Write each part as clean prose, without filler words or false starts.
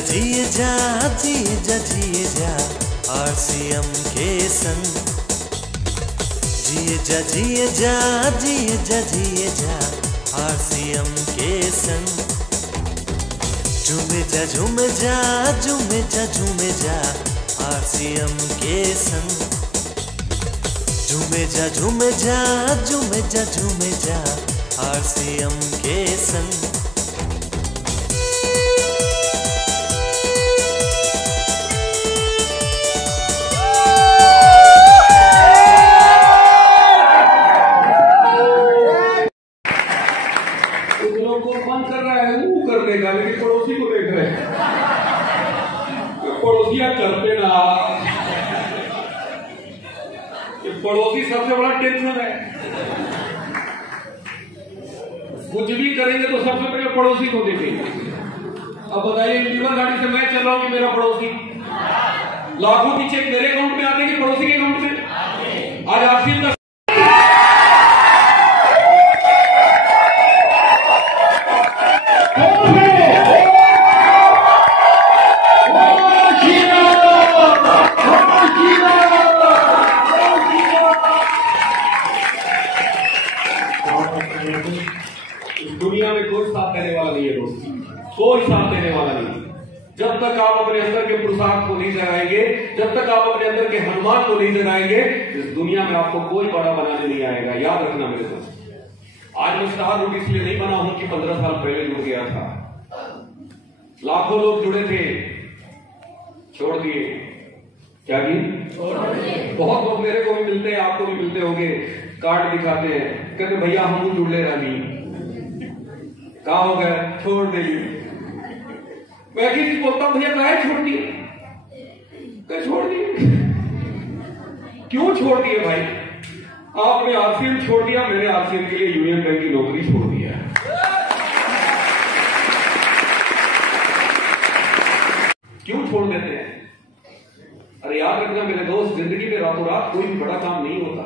जिए जा जिए जा जिए जा RCM के संग। जिए जा जिए जा जिए जा जिए जा RCM के संग। झूमे जा झूमे जा झूमे जा झूमे जा RCM के संग। झूमे जा झूमे जा झूमे जा झूमे जा RCM के संग। लेकिन पड़ोसी को देख रहे हैं। पड़ोसियां करते ना, पड़ोसी सबसे बड़ा टेंशन है। कुछ भी करेंगे तो सबसे पहले पड़ोसी को देखेंगे। अब बताइए, इंडिविजुअल गाड़ी से मैं चल रहा हूं कि मेरा पड़ोसी, लाखों की चेक मेरे अकाउंट में आते हैं कि पड़ोसी के अकाउंट में। आज RCM का दुनिया में कोई साथ देने वाला नहीं है दोस्त, कोई साथ देने वाला नहीं। जब तक आप अपने अंदर के पुरुषार्थ को नहीं जगाएंगे, जब तक आप अपने अंदर के हनुमान को नहीं जगाएंगे, इस दुनिया में आपको कोई बड़ा बनाने नहीं आएगा। याद रखना मेरे दोस्त। आज मैं स्टार रोड इसलिए नहीं बना हूं कि 15 साल पहले जुड़ गया था। लाखों लोग जुड़े थे, छोड़ दिए। क्या की? बहुत लोग मेरे को भी मिलते हैं, आपको भी मिलते होंगे, कार्ड दिखाते हैं, कहते भैया हम जुड़ ले रही। कहा हो गया? छोड़ दे। मैं किसी बोलता हूं भैया कहा छोड़ दिए? छोड़ दिए। क्यों छोड़ दिए भाई? आपने RCM छोड़ दिया, मैंने RCM के लिए यूनियन बैंक की नौकरी छोड़ दिया। क्यों छोड़ देते हैं? अरे याद रखना मेरे दोस्त, जिंदगी में रातों रात कोई भी बड़ा काम नहीं होता।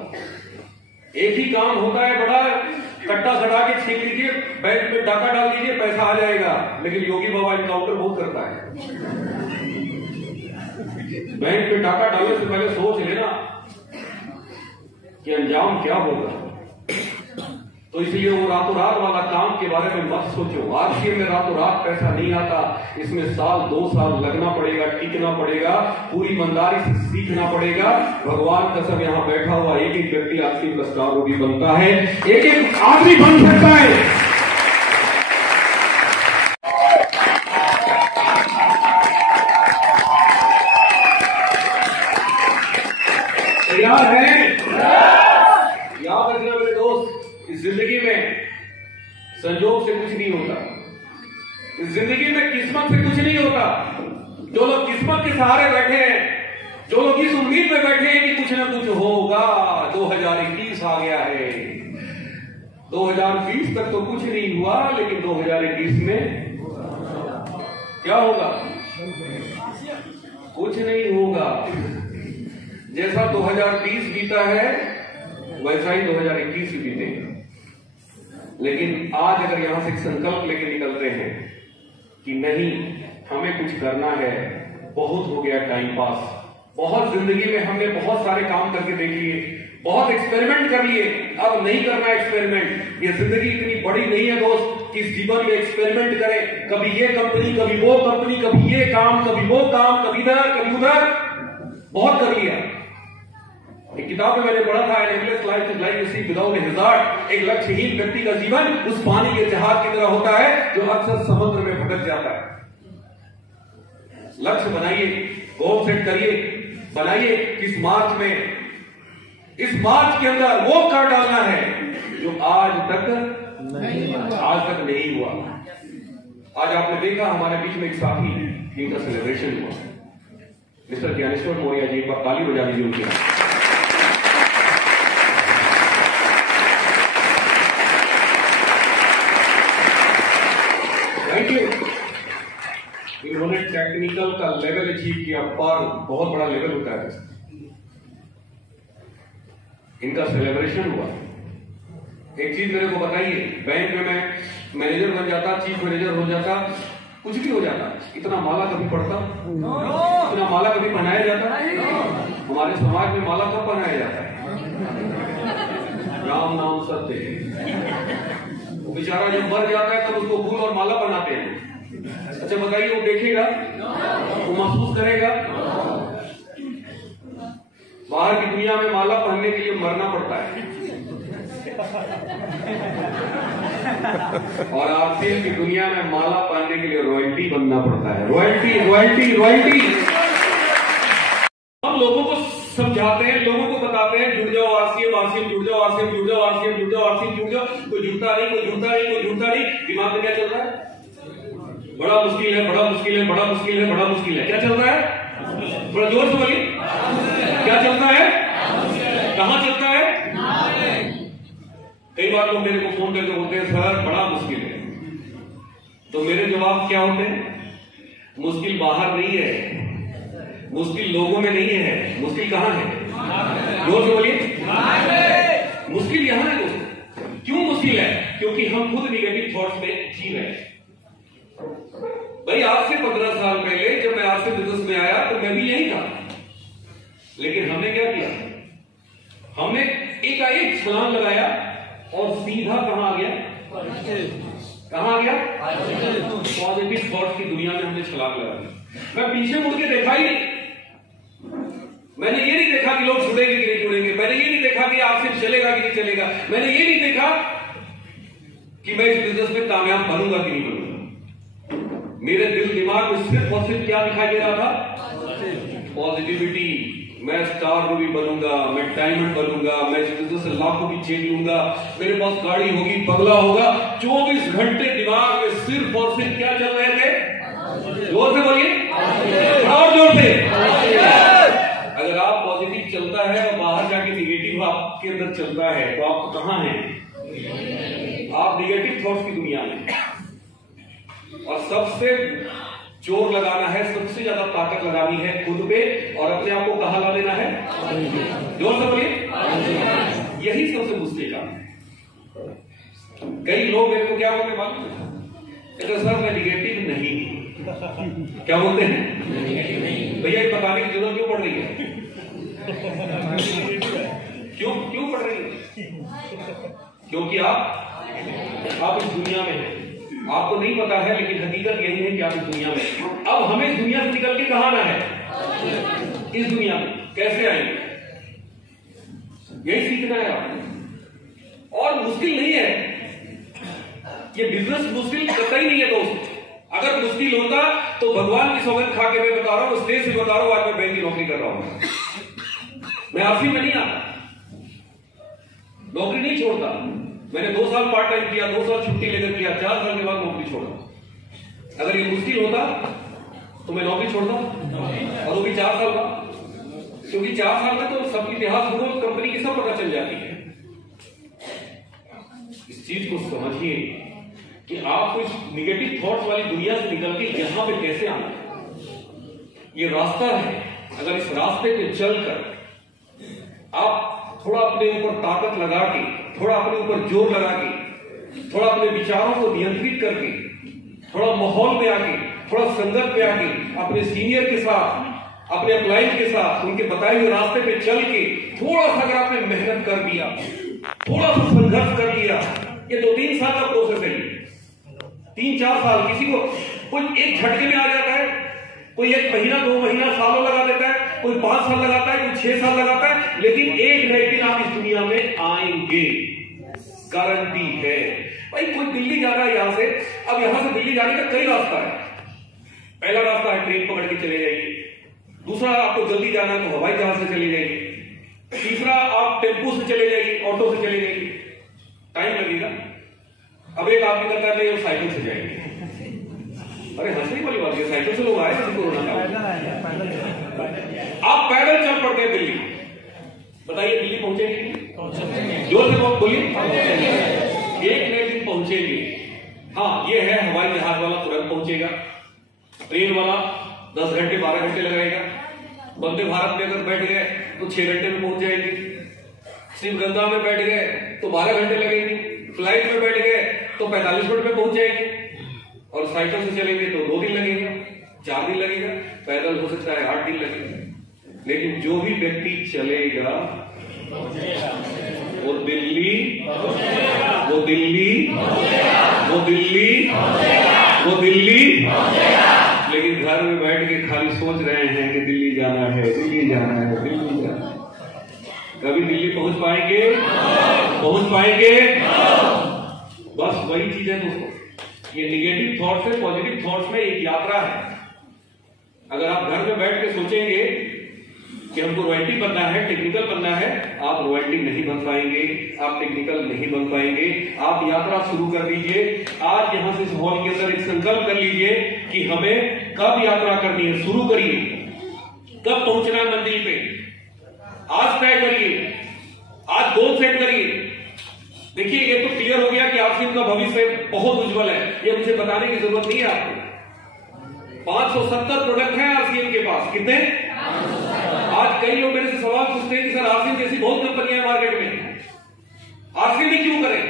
एक ही काम होता है बड़ा, कट्टा सटा के छीन लीजिए, बैंक में डाका डाल दीजिए, पैसा आ जाएगा। लेकिन योगी बाबा इनकाउंटर बहुत करता है। बैंक में डाका डालने से पहले सोच लेना कि अंजाम क्या होगा। तो इसलिए वो रातों रात वाला काम के बारे में मत सोचो। RCM में रातों रात पैसा नहीं आता, इसमें साल 2 साल लगना पड़ेगा, टिकना पड़ेगा, पूरी ईमानदारी से सीखना पड़ेगा। भगवान का सब यहाँ बैठा हुआ एक एक व्यक्ति RCM का स्टार रोगी बनता है, एक एक आदमी बन सकता है। तैयार है? याद रखना मेरे दोस्त, इस जिंदगी में संयोग से कुछ नहीं होता, इस जिंदगी में किस्मत से कुछ नहीं होता। जो लोग किस्मत के सहारे बैठे हैं, जो लोग इस उम्मीद में बैठे हैं कि कुछ ना कुछ होगा, 2021 आ गया है। 2020 तक तो कुछ नहीं हुआ, लेकिन 2021 में क्या होगा? कुछ नहीं होगा। जैसा 2020 बीता है वैसा ही 2021 बीतेगा। लेकिन आज अगर यहां से एक संकल्प लेके निकलते हैं कि नहीं, हमें कुछ करना है, बहुत हो गया टाइम पास, बहुत जिंदगी में हमने बहुत सारे काम करके देख लिए, बहुत एक्सपेरिमेंट कर लिए, अब नहीं करना एक्सपेरिमेंट। ये जिंदगी इतनी बड़ी नहीं है दोस्त कि इस जीवन में एक्सपेरिमेंट करें। कभी ये कंपनी, कभी वो कंपनी, कभी ये काम, कभी वो काम, कभी इधर कभी उधर, बहुत कर लिया। एक किताब में मैंने पढ़ा था, an endless life is like sea without a hazard. एक लक्ष्यहीन व्यक्ति का जीवन उस पानी के जहाज की तरह होता है जो अक्सर समुद्र में भटक जाता है। लक्ष्य बनाइए, गोल सेट करिए, बनाइए किस मार्च में, इस मार्च के अंदर वो कर डालना है जो आज तक नहीं हुआ। आज आपने देखा हमारे बीच में एक साथी, इनका सेलिब्रेशन हुआ, मिस्टर ज्ञानेश्वर मौर्य जी। एक बार ताली बजा दीजिए उनके लिए। इन्होंने टेक्निकल का लेवल अचीव किया, पर बहुत बड़ा लेवल होता है। इनका सेलिब्रेशन हुआ। एक चीज मेरे को बताइए, बैंक में मैं मैनेजर बन जाता, चीफ मैनेजर हो जाता, कुछ भी हो जाता। इतना माला कभी पड़ता, इतना माला कभी पहनाया जाता। हमारे समाज में माला कब पहनाया जाता है? राम नाम सत्य है। वो बेचारा जब मर जाता है तब उसको फूल और माला पहनाते हैं। अच्छा बताइए, वो देखेगा, वो महसूस करेगा? बाहर की दुनिया में माला पहनने के लिए मरना पड़ता है, और आरसीएम की दुनिया में माला पहनने के लिए रॉयल्टी बनना पड़ता है। Royalty royalty royalty. हम लोगों को समझाते हैं, लोगों को बताते हैं जुड़ जाओ आरसीएम, आरसीएम जुड़ जाओ, आरसीएम जुड़ जाओ, आरसीएम जुड़ जाओ, आरसीएम जुड़ जाओ। कोई जुड़ता नहीं, कोई जुड़ता नहीं, कोई जुड़ता नहीं। दिमाग में क्या चल रहा है? बड़ा मुश्किल है, बड़ा मुश्किल है, बड़ा मुश्किल है, बड़ा मुश्किल है। क्या चल रहा है? थोड़ा जोर से बोलिए, क्या चलता है? कहां चलता है? कई बार लोग मेरे को फोन करके बोलते हैं सर बड़ा मुश्किल है, तो मेरे जवाब क्या होते हैं? मुश्किल बाहर नहीं है, मुश्किल लोगों में नहीं है, मुश्किल कहां है? जोर से बोलिए, मुश्किल यहां है दोस्तों। क्यों मुश्किल है? क्योंकि हम खुद निगेटिव थॉट्स में जी रहे हैं। भाई आज से 15 साल पहले जब मैं आज से बिजनेस में आया तो मैं भी यही था, लेकिन हमने क्या किया? हमने एकाएक छलांग लगाया और सीधा कहां आ गया? कहां आ गया? पॉजिटिव थॉट्स की दुनिया में हमने छलांग लगा दी। मैं पीछे मुड़ के देखा ही नहीं। मैंने ये नहीं देखा कि लोग जुड़ेंगे कि नहीं जुड़ेंगे, मैंने ये नहीं देखा कि आपसे चलेगा कि नहीं चलेगा, मैंने ये नहीं देखा कि मैं इस बिजनेस में कामयाब बनूंगा कि नहीं बनूंगा। मेरे दिल दिमाग में सिर्फ और सिर्फ क्या दिखाई दे रहा था? पॉजिटिविटी। मैं स्टार रूबी बनूंगा, मैं डायमंड बनूंगा, मैं इस बिजनेस से लाखों की चेक लूंगा, मेरे पास गाड़ी होगी, बंगला होगा। 24 घंटे दिमाग में सिर्फ और सिर्फ क्या चल रहे थे? जोर से बोलिए, और जोर से। अगर आप पॉजिटिव चलता है और बाहर जाके निगेटिव आपके अंदर चलता है तो आप कहां हैं? आप निगेटिव थॉट्स की दुनिया में। और सबसे जोर लगाना है, सबसे ज्यादा ताकत लगानी है खुद पे, और अपने आप को कहां ला देना है? जोर से बोलिए। यही सबसे मुश्किल काम है। कई लोग मेरे को क्या बोलते मालूम है? कहते सर मैं निगेटिव नहीं। क्या बोलते हैं? भैया ये बताने की जरूरत क्यों पड़ रही है? क्यों पड़ रही है? क्योंकि आप इस दुनिया में हैं। आपको नहीं पता है, लेकिन हकीकत यही है कि आप इस दुनिया में। अब हमें इस दुनिया से निकल के कहां आना है? इस दुनिया में कैसे आएंगे? यही सीखना है आपको। और मुश्किल नहीं है ये बिजनेस, मुश्किल कतई नहीं है दोस्त। अगर मुश्किल होता तो भगवान की सौगंध खा के मैं बता रहा हूं, स्टेज से बता रहा हूं, आज मैं बैंक की नौकरी कर रहा हूं। मैं आरसी में नहीं आता, नौकरी नहीं छोड़ता। मैंने 2 साल पार्ट टाइम किया, 2 साल छुट्टी लेकर किया, 4 साल के बाद नौकरी छोड़ा। अगर ये मुश्किल होता तो मैं नौकरी छोड़ता, और वो भी 4 साल का। क्योंकि 4 साल में तो सब इतिहास भूगोल कंपनी की सब पता चल जाती है। इस चीज को समझिए कि आपको इस निगेटिव थॉट्स वाली दुनिया से निकल के यहां पे कैसे आना है। ये रास्ता है। अगर इस रास्ते पे चलकर आप थोड़ा अपने ऊपर ताकत लगा के, थोड़ा अपने ऊपर जोर लगा के, थोड़ा अपने विचारों को नियंत्रित करके, थोड़ा माहौल में आके, थोड़ा संगत में आके, अपने सीनियर के साथ, अपने क्लाइंट के साथ, उनके बताए हुए रास्ते पे चल के थोड़ा सा अगर आपने मेहनत कर दिया, थोड़ा सा संघर्ष कर लिया, ये 2-3 साल का प्रोसेस है। 3-4 साल। किसी को कोई एक झटके में आ जाता है, कोई 1 महीना 2 महीना सालों लगा देता है, कोई 5 साल लगाता है, कोई 6 साल लगाता है, लेकिन एक न एक दिन आप इस दुनिया में आएंगे, गारंटी है। भाई कोई दिल्ली जा रहा है यहां से, अब यहां से दिल्ली जाने का कई रास्ता है। पहला रास्ता है ट्रेन पकड़ के चले जाइए, दूसरा आपको जल्दी जाना है तो हवाई जहाज से चले जाइए, तीसरा आप टेम्पो से चले जाइए, ऑटो से चले जाइए, टाइम लगेगा। अब एक आदमी कहता है साइकिल से जाएंगे। अरे हंसने वाली बात है, साइकिल से लोग आए कोरोना का। आप पैदल चल पड़ते हैं दिल्ली। बताइए दिल्ली पहुंचेंगे? जोर से बोलिए। एक नए दिन पहुंचेंगे। हाँ ये है, हवाई जहाज वाला तुरंत पहुंचेगा, ट्रेन वाला 10 घंटे 12 घंटे लगाएगा, वंदे भारत में अगर बैठ गए तो 6 घंटे में पहुंच जाएंगे, शिवगंगा में बैठ गए तो 12 घंटे लगेंगे, फ्लाइट में बैठ गए तो 45 मिनट में पहुंच जाएंगे। और साइकिल से चलेंगे तो 2 दिन लगेगा, 4 दिन लगेगा, पैदल हो सकता है 8 दिन लगेगा। लेकिन जो भी व्यक्ति चलेगा वो दिल्ली, वो दिल्ली, वो दिल्ली, वो दिल्ली, लेकिन घर में बैठ के खाली सोच रहे हैं कि दिल्ली जाना है, दिल्ली जाना है, दिल्ली जाना है। कभी दिल्ली पहुंच पाएंगे? पहुंच पाएंगे? बस वही चीज है दोस्तों, ये निगेटिव थॉट से पॉजिटिव थॉट्स में एक यात्रा है। अगर आप घर में बैठ के सोचेंगे कि हमको रॉयल्टी बनना है, टेक्निकल बनना है, आप रॉयल्टी नहीं बन पाएंगे, आप टेक्निकल नहीं बन पाएंगे। आप यात्रा शुरू कर दीजिए। आज यहां से इस हॉल के अंदर एक संकल्प कर लीजिए कि हमें कब यात्रा करनी है, शुरू करिए। कब पहुंचना है मंजिल पे, आज तय करिए, आज गोल सेट करिए। देखिए ये तो क्लियर हो गया कि आरसीएम का भविष्य बहुत उज्जवल है, ये मुझे बताने की जरूरत नहीं है आपको। 570 प्रोडक्ट हैं आरसीएम के पास। कितने? आज कई लोग मेरे से सवाल पूछते हैं कि सर आरसीएम जैसी बहुत कंपनियां हैं मार्केट में, आरसीएम ही क्यों करें?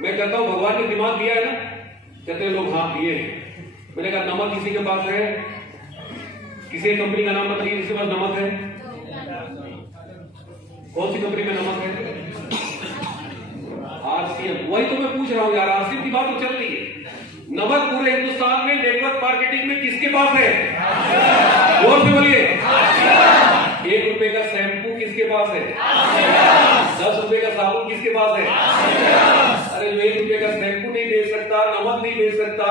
मैं कहता हूं भगवान ने दिमाग दिया है ना, कहते हैं लोग हाँ दिए। मैंने कहा नमक किसी के पास है? किसी कंपनी का नाम बताइए जिसके पास नमक है। कौन सी कंपनी में नमक है? आरसीएम। वही तो मैं पूछ रहा हूं यार, आरसीएम की बात तो चल रही है। नमक पूरे हिंदुस्तान में नेटवर्क मार्केटिंग में किसके पास है? जोर से बोलिए। 1 रुपए का शैम्पू किसके पास है? 10 रुपए का साबुन किसके पास है? अरे जो 1 रुपए का शैम्पू नहीं बेच सकता, नमक नहीं बेच सकता,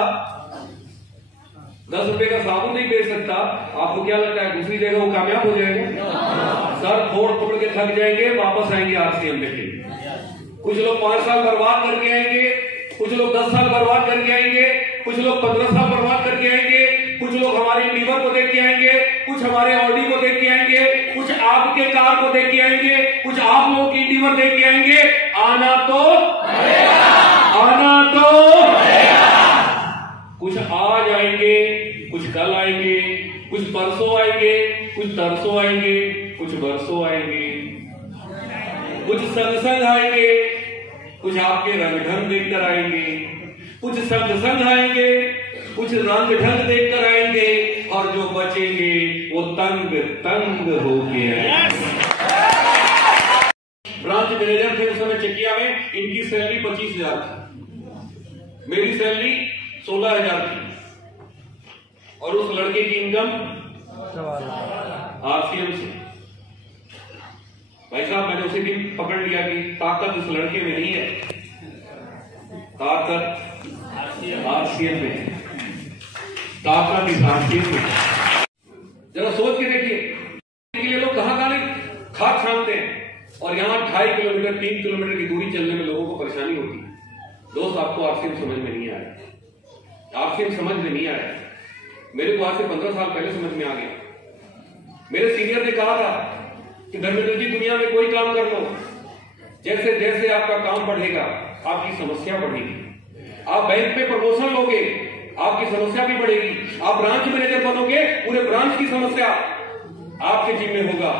10 रुपए का साबुन नहीं बेच सकता, आपको क्या लगता है दूसरी जगह वो कामयाब हो जाएगा? सर फोड़ फोड़ के थक जाएंगे, वापस आएंगे आरसीएम में। कुछ लोग 5 साल बर्बाद करके आएंगे, कुछ लोग 10 साल बर्बाद करके आएंगे, कुछ लोग 15 साल बर्बाद करके आएंगे, कुछ लोग हमारी लीवर को देख के आएंगे, कुछ हमारे ऑडी को देख के आएंगे, कुछ आपके कार को देख के आएंगे, कुछ आप लोगों की लीवर देख के आएंगे। आना तो आना तो कुछ आज आएंगे, कुछ कल आएंगे, कुछ परसों आएंगे, कुछ तरसों आएंगे, कुछ बरसों आएंगे, कुछ संग आएंगे, कुछ आपके रंग ढंग देखकर आएंगे, कुछ संग आएंगे, कुछ रंग ढंग देखकर आएंगे, और जो बचेंगे वो तंग तंग होके आएंगे। ब्रांच मैनेजर थे उस समय चकिया में, इनकी सैलरी 25,000 थी, मेरी सैलरी 16,000 थी, और उस लड़के की इनकम आरसीएम से। भाई साहब मैंने उसी दिन पकड़ लिया कि ताकत उस लड़के में नहीं है, ताकत आरसीएम में, ताकत इस आरसीएम में। जरा सोच के देखिए के लिए लोग कहां खाक छानते हैं, और यहां 2.5 किलोमीटर 3 किलोमीटर की दूरी चलने में लोगों को परेशानी होती है। दोस्त आपको आरसीएम समझ में नहीं आया, आरसीएम समझ में नहीं आया। मेरे को आज से 15 साल पहले समझ में आ गया। मेरे सीनियर ने कहा था कि धर्मेंद्र जी दुनिया में कोई काम कर लो, जैसे जैसे आपका काम बढ़ेगा आपकी समस्या बढ़ेगी। आप बैंक में प्रमोशन लोगे, आपकी समस्या भी बढ़ेगी। आप ब्रांच मैनेजर बनोगे, पूरे ब्रांच की समस्या आपके जिम्मे होगा।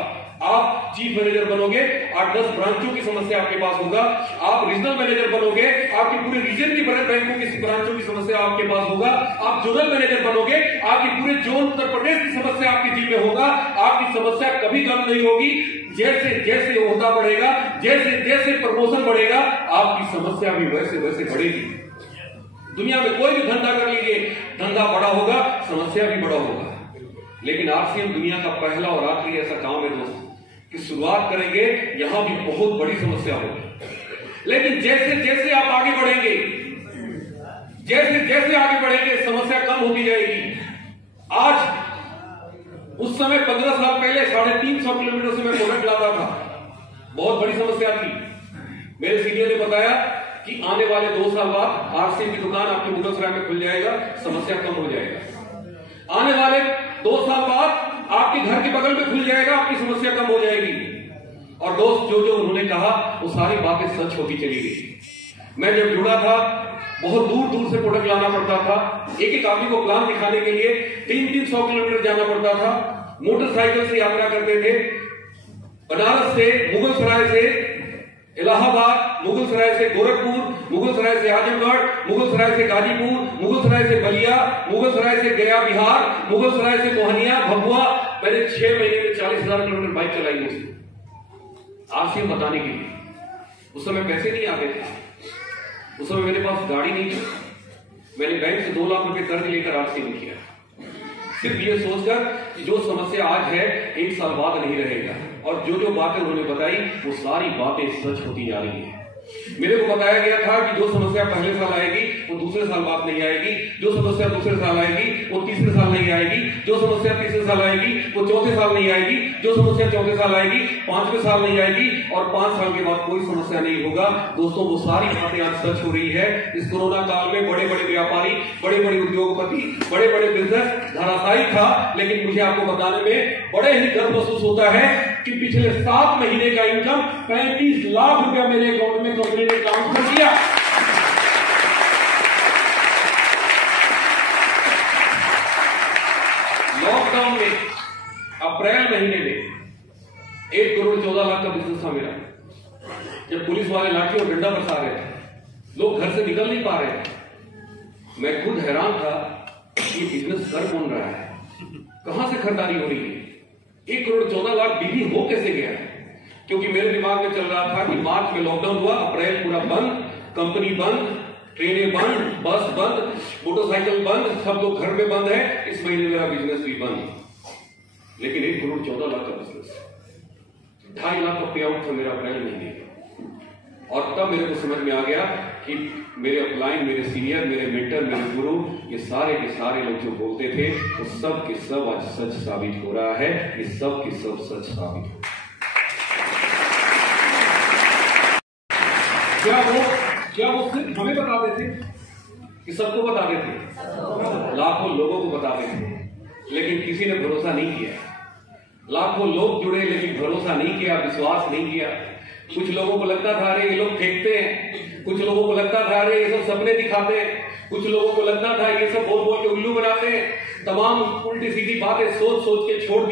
आप चीफ मैनेजर बनोगे, 8-10 ब्रांचों की समस्या आपके पास होगा। आप रीजनल मैनेजर बनोगे, आपकी पूरे रीजन की बैंकों की ब्रांचों की समस्या आपके पास होगा। आप जोनल मैनेजर बनोगे, आपकी पूरे जोन उत्तर प्रदेश की समस्या आपके जिम्मे होगा। आपकी समस्या कभी कम नहीं होगी। जैसे जैसे ओहदा बढ़ेगा, जैसे जैसे प्रमोशन बढ़ेगा, आपकी समस्या भी वैसे वैसे बढ़ेगी। दुनिया में कोई भी धंधा कर लीजिए, धंधा बड़ा होगा, समस्या भी बड़ा होगा। लेकिन आरसीएम दुनिया का पहला और आखिरी ऐसा काम है दोस्तों कि शुरुआत करेंगे, यहां भी बहुत बड़ी समस्या होगी, लेकिन जैसे जैसे आप आगे बढ़ेंगे, जैसे जैसे आगे बढ़ेंगे, समस्या कम होती जाएगी। आज उस समय 15 साल पहले 350 किलोमीटर से मैं प्रोडक्ट लाता था, बहुत बड़ी समस्या थी। मेरे सीनियर ने बताया कि आने वाले 2 साल बाद आरसीएम की दुकान आपके मुगलसराय में खुल जाएगा, समस्या कम हो जाएगा। आने वाले 2 साल बाद आपके घर के बगल में खुल जाएगा, आपकी समस्या कम हो जाएगी। और दोस्त जो जो उन्होंने कहा वो सारी बातें सच होती चली गई। मैं जब जुड़ा था, बहुत दूर दूर से प्रोडक्ट लाना पड़ता था। एक एक आदमी को प्लान दिखाने के लिए 300 किलोमीटर जाना पड़ता था। मोटरसाइकिल से यात्रा करते थे, बनारस से, मुगलसराय से इलाहाबाद, मुगलसराय से गोरखपुर, मुगलसराय से आजमगढ़, मुगलसराय से गाजीपुर, मुगलसराय से बलिया, मुगलसराय से गया बिहार, मुगलसराय से मोहनिया, भभुआ। मैंने 6 महीने में 40,000 किलोमीटर बाइक चलाई दोस्तों, आरसीएम बताने के लिए। उस समय पैसे नहीं आते थे, उस समय मेरे पास गाड़ी नहीं थी। मैंने बैंक से 2 लाख रुपए कर्ज लेकर आरसीएम किया, सिर्फ ये सोचकर कि जो समस्या आज है 1 साल बाद नहीं रहेगा। और जो जो बातें उन्होंने बताई वो सारी बातें सच होती जा रही है। मेरे को बताया गया था कि जो समस्या पहले साल आएगी वो दूसरे साल बाद नहीं आएगी, जो समस्या दूसरे साल आएगी वो तीसरे साल नहीं आएगी, जो समस्या तीसरे साल आएगी वो चौथे साल नहीं आएगी, जो समस्या चौथे साल आएगी 5वें साल नहीं आएगी, और 5 साल के बाद कोई समस्या नहीं होगा। दोस्तों, वो सारी बातें आज सच हो रही है। इस कोरोना काल में बड़े बड़े व्यापारी, बड़े बड़े उद्योगपति, बड़े बड़े बिजनेस धराशायी था, लेकिन मुझे आपको बताने में बड़े ही गर्व महसूस होता है कि पिछले 7 महीने का इनकम 35 लाख रुपया मेरे अकाउंट में कंपनी ने ट्रांसफर किया। लॉकडाउन में अप्रैल महीने में 1 करोड़ 14 लाख का बिजनेस था मेरा। जब पुलिस वाले लाठी और डंडा बरसा रहे थे, लोग घर से निकल नहीं पा रहे थे, मैं खुद हैरान था कि बिजनेस कर कौन रहा है, कहां से खरीदारी हो रही है। 1 करोड़ 14 लाख बिक्री हो कैसे गया? क्योंकि मेरे दिमाग में चल रहा था कि मार्च में लॉकडाउन हुआ, अप्रैल पूरा बंद, कंपनी बंद, ट्रेनें बंद, बस बंद, मोटरसाइकिल बंद, सब लोग घर में बंद है, इस महीने मेरा बिजनेस भी बंद। लेकिन 1 करोड़ 14 लाख का बिजनेस, 2.5 लाख का पे आउट था मेरा अप्रैल महीने का। और तब मेरे को समझ में आ गया कि मेरे अपलाइन, मेरे सीनियर, मेरे मेंटर, मेरे गुरु, ये सारे के सारे लोग जो बोलते थे वो सब के सब आज सच साबित हो रहा है। ये सब के सब सच साबित हो। क्या वो सिर्फ हमें बताते थे कि सबको बताते थे? लाखों लोगों को बताते थे, लेकिन किसी ने भरोसा नहीं किया। लाखों लोग जुड़े लेकिन भरोसा नहीं किया, विश्वास नहीं किया। कुछ लोगों को लगता था अरे ये लोग फेंकते हैं, कुछ लोगों को लगता था अरे ये सब सपने दिखाते हैं, कुछ लोगों को लगता था ये सब बोल बोल के उल्लू बनाते हैं। तमाम उल्टी सीधी बातें सोच सोच के छोड़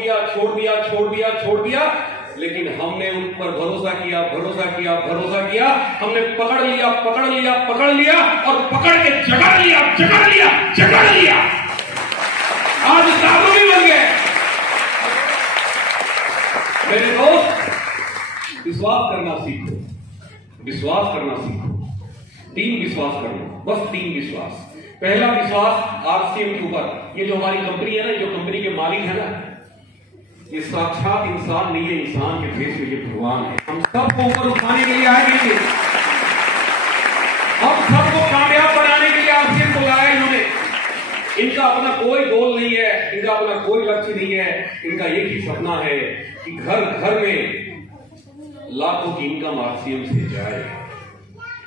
दिया। लेकिन हमने उन पर भरोसा किया। हमने पकड़ लिया और पकड़ के जकड़ लिया। आज साधु भी बन गए। मेरे दोस्त, विश्वास करना सीखो। 3 विश्वास करना, बस 3 विश्वास। पहला विश्वास आरसीएम के ऊपर। ये जो हमारी कंपनी है ना, जो कंपनी के मालिक है ना, ये साक्षात इंसान नहीं है, इंसान के भेष में ये भगवान है। हम सबको ऊपर उठाने के लिए आए हैं, हम सबको कामयाब बनाने के लिए आरसीएम को लाया इन्होंने। इनका अपना कोई गोल नहीं है, इनका अपना कोई लक्ष्य नहीं है। इनका एक ही सपना है कि घर घर में लाखों की इनकम आरसीएम से जाए।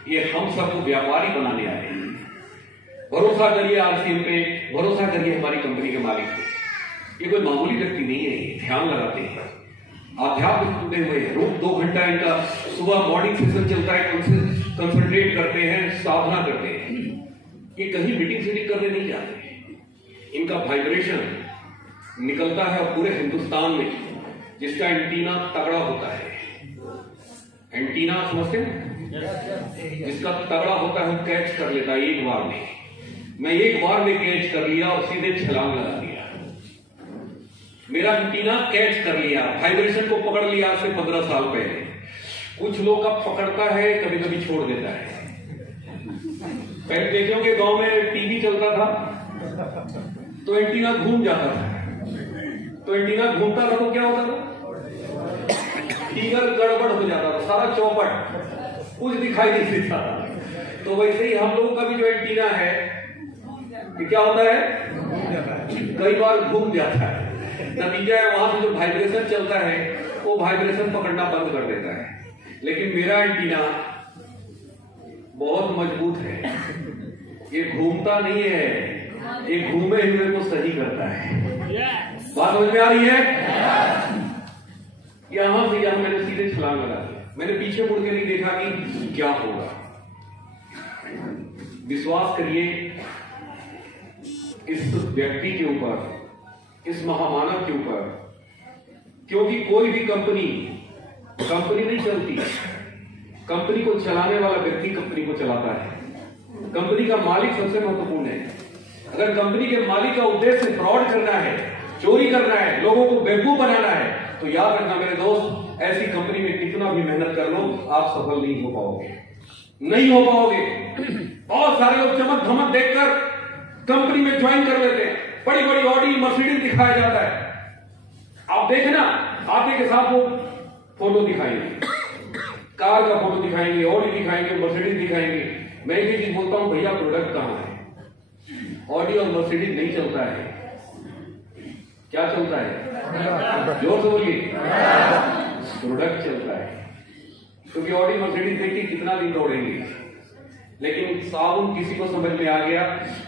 ये हम सबको व्यापारी बनाने आए हैं। भरोसा करिए आरसीएम पे, भरोसा करिए हमारी कंपनी के मालिक पे। ये कोई मामूली व्यक्ति नहीं है, ध्यान लगाते हैं, आध्यात्म जुटे हुए हैं। रोज 2 घंटा इनका सुबह मॉर्निंग सेशन चलता है, कंसंट्रेट करते हैं, साधना करते हैं। ये कहीं मीटिंग सीटिंग करने नहीं जाते। इनका वाइब्रेशन निकलता है और पूरे हिंदुस्तान में जिसका एंटीना तगड़ा होता है, एंटीना समझते हैं, जिसका तगड़ा होता है कैच कर लेता है एक बार में। मैं एक बार में कैच कर लिया और सीधे छलांग लगा दिया। मेरा एंटीना कैच कर लिया, वाइब्रेशन को पकड़ लिया आज से 15 साल पहले। कुछ लोग का पकड़ता है, कभी कभी छोड़ देता है। पहले देखो कि गांव में टीवी चलता था तो एंटीना घूम जाता था, तो एंटीना घूमता था तो क्या होता था, फिगर गड़बड़ हो जाता था, सारा चौपट, कुछ दिखाई नहीं देता था। तो वैसे ही हम लोगों का भी जो एंटीना है कि क्या होता है, कई बार घूम जाता है। नतीजा है वहां से जो वाइब्रेशन चलता है वो वाइब्रेशन पकड़ना बंद कर देता है। लेकिन मेरा एंटीना बहुत मजबूत है, ये घूमता नहीं है, ये घूमे हुए को सही करता है। बात समझ में आ रही है? यहां से यहां मैंने सीधे छलांग लगा दिया। मैंने पीछे मुड़ के नहीं देखा कि क्या होगा। विश्वास करिए इस व्यक्ति के ऊपर, इस महामानव के ऊपर, क्योंकि कोई भी कंपनी नहीं चलती, कंपनी को चलाने वाला व्यक्ति कंपनी को चलाता है। कंपनी का मालिक सबसे महत्वपूर्ण है। अगर कंपनी के मालिक का उद्देश्य फ्रॉड करना है, चोरी करना है, लोगों को बेवकूफ बनाना है, तो याद रखना मेरे दोस्त, ऐसी कंपनी में कितना भी मेहनत कर लो आप सफल नहीं हो पाओगे, नहीं हो पाओगे। बहुत सारे लोग चमक धमक देखकर कंपनी में ज्वाइन कर लेते हैं, बड़ी बड़ी ऑडी मर्सिडीज दिखाया जाता है। आप देखना, आते के साथ वो फोटो दिखाएंगे, कार का फोटो दिखाएंगे, ऑडी दिखाएंगे, मर्सिडीज दिखाएंगे। मैं एक चीज बोलता हूं, भैया प्रोडक्ट कहां है? ऑडी और मर्सिडीज नहीं चलता है, क्या चलता है? जोर से बोलिए, प्रोडक्ट चलता है। क्योंकि ऑडी मर्सिडीज देखिए कितना दिन दौड़ेंगे, लेकिन साबुन किसी को समझ में आ गया,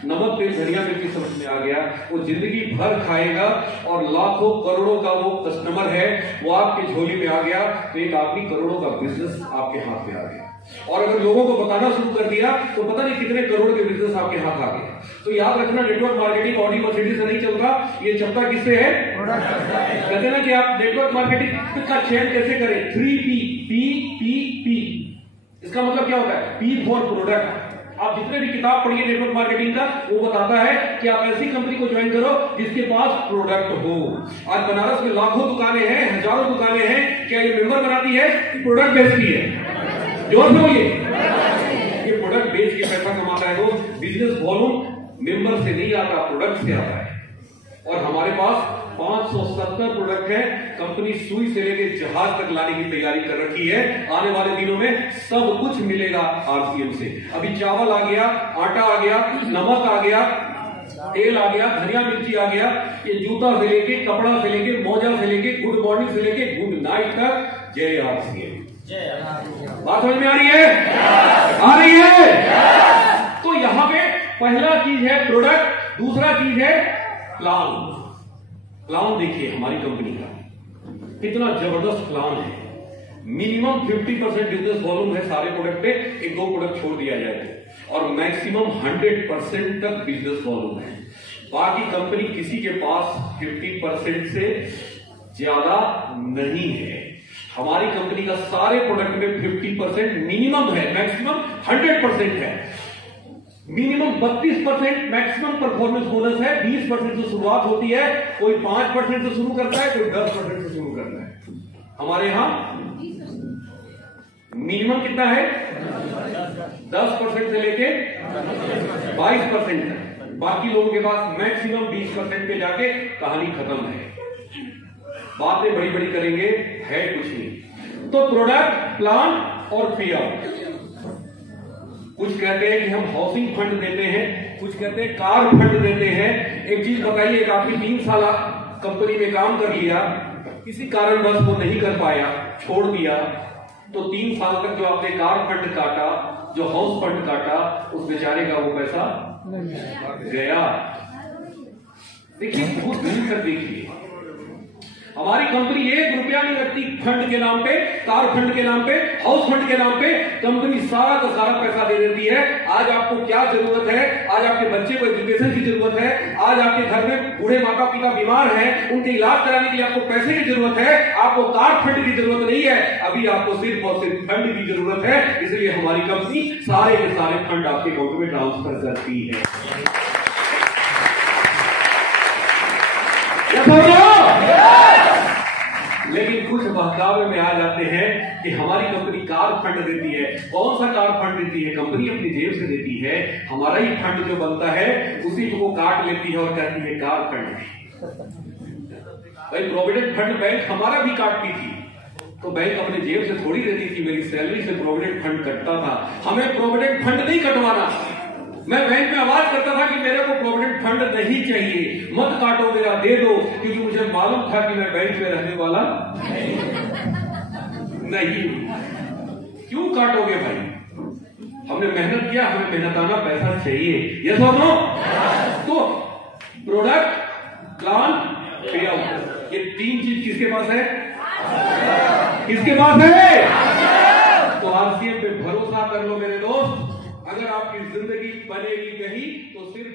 नमक तेल धनिया मिर्ची समझ में आ गया, वो जिंदगी भर खाएगा और लाखों करोड़ों का वो कस्टमर है, वो आपकी झोली में आ गया तो एक आदमी करोड़ों का बिजनेस आपके हाथ में आ गया। और अगर लोगों को बताना शुरू कर दिया तो पता नहीं कितने करोड़ के बिजनेस आपके हाथ आ गए। तो याद रखना, नेटवर्क मार्केटिंग ऑडी मर्सिडीज से नहीं चलता, ये चलता किससे है? कहते ना कि आप नेटवर्क मार्केटिंग का चयन कैसे करें? 3P, P। इसका मतलब क्या होता है? P for product. आप जितने भी किताब पढ़िए नेटवर्क मार्केटिंग का, वो बताता है कि आप ऐसी कंपनी को ज्वाइन करो जिसके पास प्रोडक्ट हो। आज बनारस में लाखों दुकानें हैं, हजारों दुकानें हैं, क्या ये मेंबर बनाती है कि प्रोडक्ट बेचती है? जोर से बोलिए, ये प्रोडक्ट बेच के पैसा कमाता है। तो बिजनेस वॉल्यूम मेंबर से नहीं आता, प्रोडक्ट से आता है। और हमारे पास 570 प्रोडक्ट है। कंपनी सुई से लेकर जहाज तक लाने की तैयारी कर रखी है। आने वाले दिनों में सब कुछ मिलेगा आरसीएम से। अभी चावल आ गया, आटा आ गया, नमक आ गया, तेल आ गया, धनिया मिर्ची आ गया, ये जूता से लेके, कपड़ा से लेके, मोजा से लेके, गुड मॉर्निंग से लेके गुड नाइट तक। जय आरसीएम। बात समझ में आ रही है? आ रही है? तो यहां पे पहला चीज है प्रोडक्ट, दूसरा चीज है प्लान। प्लान देखिए हमारी कंपनी का कितना जबरदस्त प्लान है। मिनिमम 50% बिजनेस वॉल्यूम है सारे प्रोडक्ट पे, एक दो प्रोडक्ट छोड़ दिया जाए तो, और मैक्सिमम 100% तक बिजनेस वॉल्यूम है। बाकी कंपनी किसी के पास 50% से ज्यादा नहीं है। हमारी कंपनी का सारे प्रोडक्ट में 50% मिनिमम है, मैक्सिमम 100% है। मिनिमम 32% मैक्सिमम परफॉर्मेंस बोनस है। 20% से शुरुआत होती है, कोई 5% से शुरू करता है, कोई 10% से शुरू करता है। हमारे यहां मिनिमम कितना है? 10% से लेके 22% है। बाकी लोगों के पास मैक्सिमम 20% पे जाके कहानी खत्म है। बातें बड़ी बड़ी करेंगे, है कुछ नहीं। तो प्रोडक्ट, प्लान और पे आउट। कुछ कहते हैं कि हम हाउसिंग फंड देते हैं, कुछ कहते हैं कार फंड देते हैं। एक चीज बताइए, एक आदमी 3 साल कंपनी में काम कर लिया, किसी कारणवश वो नहीं कर पाया, छोड़ दिया, तो 3 साल तक जो आपने कार फंड काटा, जो हाउस फंड काटा, उस बेचारे का वो पैसा गया। देखिए बहुत दूर तक देखिए, हमारी कंपनी 1 रुपया नहीं रखती फंड के नाम पे, कार फंड के नाम पे, हाउस फंड के नाम पे। कंपनी सारा का सारा पैसा दे देती है। आज आपको क्या जरूरत है? आज आपके बच्चे को एजुकेशन की जरूरत है, आज आपके घर में बूढ़े माता पिता बीमार हैं, उनके इलाज कराने के लिए आपको पैसे की जरूरत है, आपको कार फंड की जरूरत नहीं है। अभी आपको सिर्फ और सिर्फ फंड की जरूरत है। इसलिए हमारी कंपनी सारे के सारे फंड आपके अकाउंट में ट्रांसफर करती है। लेकिन कुछ बहकावे में आ जाते हैं कि हमारी कंपनी कार फंड देती है। कौन सा कार फंड देती है? कंपनी अपनी जेब से देती है। हमारा ही फंड जो बनता है उसी को काट लेती है और कहती है कार फंड। भाई प्रोविडेंट फंड बैंक हमारा भी काटती थी, तो बैंक अपने जेब से थोड़ी देती थी, मेरी सैलरी से प्रोविडेंट फंड कटता था। हमें प्रोविडेंट फंड नहीं कटवाना। मैं बैंक में आवाज करता था कि मेरे को प्रोविडेंट फंड नहीं चाहिए, मत काटो, मेरा दे दो, क्योंकि मुझे मालूम था कि मैं बैंक में रहने वाला नहीं। क्यों काटोगे भाई? हमने मेहनत किया, हमें मेहनताना पैसा चाहिए। यस और नो? तो प्रोडक्ट, प्लान, पे आउट, ये 3 चीज किसके पास है? किसके पास है? तो आरसीएम पे भरोसा कर लो मेरे दोस्त। अगर आपकी जिंदगी बनेगी कहीं तो सिर्फ